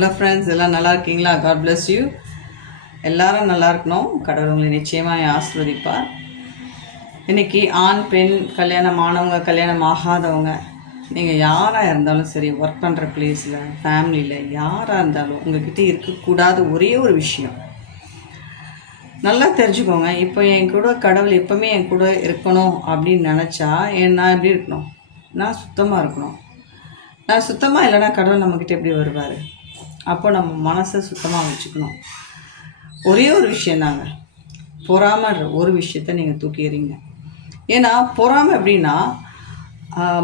Hello friends, எல்லாம் நல்லா இருக்கீங்களா? God bless you. எல்லாரும் நல்லா இருக்கணும். கடவுள் உங்களை நிச்சயமாக ஆசீர்வதிப்பார். இன்றைக்கி ஆண் பெண், கல்யாணம் ஆனவங்க, கல்யாணம் ஆகாதவங்க, நீங்கள் யாராக இருந்தாலும் சரி, ஒர்க் பண்ணுற பிளேஸில், ஃபேமிலியில் யாராக இருந்தாலும் உங்கள்கிட்ட இருக்கக்கூடாத ஒரே ஒரு விஷயம் நல்லா தெரிஞ்சுக்கோங்க. இப்போ என் கூட கடவுள் எப்போவுமே என் கூட இருக்கணும் அப்படின்னு நினச்சா நான் எப்படி இருக்கணும்? நான் சுத்தமாக இருக்கணும். நான் சுத்தமாக இல்லைன்னா கடவுள் நம்மக்கிட்ட எப்படி வருவார்? அப்போ நம்ம மனசை சுத்தமாக வச்சுக்கணும். ஒரே ஒரு விஷயந்தாங்க, பொறாமன்ற ஒரு விஷயத்த நீங்கள் தூக்கிடுறீங்க. ஏன்னா பொறாமை எப்படின்னா,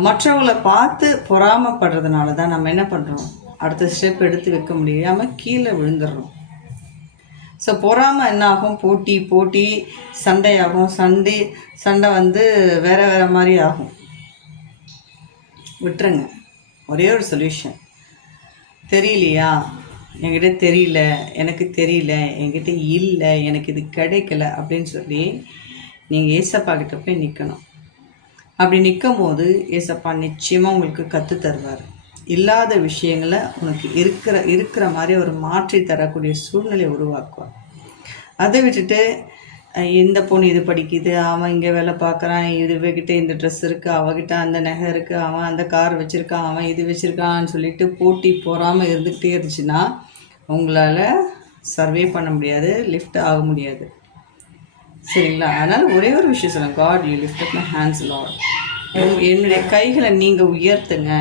மற்றவங்களை பார்த்து பொறாமப்படுறதுனால தான் நம்ம என்ன பண்ணுறோம், அடுத்த ஸ்டெப் எடுத்து வைக்க முடியாமல் கீழே விழுந்துடுறோம். ஸோ பொறாமை என்ன ஆகும்? போட்டி சண்டையாகும். சண்டை வந்து வேறு மாதிரி ஆகும். விட்டுருங்க. ஒரே ஒரு சொல்யூஷன், தெரியலையா, என்கிட்ட தெரியல, எனக்கு தெரியல, என்கிட்ட இல்லை, எனக்கு இது கிடைக்கல அப்படின்னு சொல்லி நீங்கள் ஏசப்பா கிட்ட போய் நிற்கணும். அப்படி நிற்கும் போது ஏசப்பா நிச்சயமாக உங்களுக்கு கற்று தருவார். இல்லாத விஷயங்களை உனக்கு இருக்கிற மாதிரி ஒரு மாற்றி தரக்கூடிய சூழ்நிலையை உருவாக்குவார். அதை விட்டுட்டு இந்த பொண்ணு இது படிக்குது, அவன் இங்கே வேலை பார்க்குறான், இதுகிட்ட இந்த ட்ரெஸ் இருக்குது, அவகிட்ட அந்த நகை இருக்குது, அவன் அந்த கார் வச்சுருக்கான், அவன் இது வச்சுருக்கான்னு சொல்லிட்டு போட்டி போகாமல் இருந்துக்கிட்டே இருந்துச்சுன்னா உங்களால் சர்வே பண்ண முடியாது, லிஃப்ட் ஆக முடியாது. சரிங்களா? அதனால் ஒரே ஒரு விஷயம் சொல்லுங்கள், God you lift up my hands Lord. என்னுடைய கைகளை நீங்கள் உயர்த்துங்க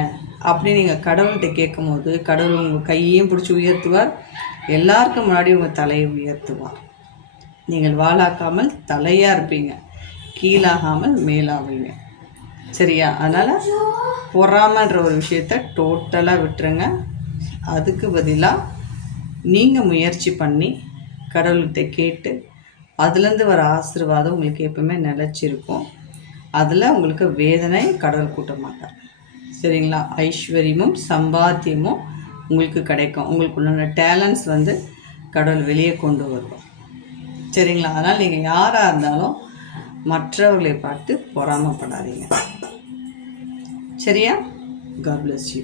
அப்படி நீங்கள் கடவுள்கிட்ட கேட்கும் போது கடவுள் உங்கள் கையையும் பிடிச்சி உயர்த்துவார், எல்லாருக்கும் முன்னாடி உங்கள் தலையை உயர்த்துவார். நீங்கள் வாழாக்காமல் தலையாக இருப்பீங்க, கீழாகாமல் மேலாவீங்க. சரியா? அதனால் பொறாமன்ற ஒரு விஷயத்த டோட்டலாக விட்டுருங்க. அதுக்கு பதிலாக நீங்கள் முயற்சி பண்ணி கடவுள்கிட்ட கேட்டு அதுலேருந்து வர ஆசீர்வாதம் உங்களுக்கு எப்பவுமே நிலச்சிருக்கும். அதில் உங்களுக்கு வேதனை கடவுள் கூட்ட மாட்டார். சரிங்களா? ஐஸ்வர்யமும் சம்பாத்தியமும் உங்களுக்கு கிடைக்கும். உங்களுக்கு உள்ள டேலண்ட்ஸ் வந்து கடவுள் வெளியே கொண்டு வருவோம். சரிங்களா? அதனால் நீங்கள் யாராக இருந்தாலும் மற்றவர்களை பார்த்து பொறாமப்படாதீங்க. சரியா? God bless you.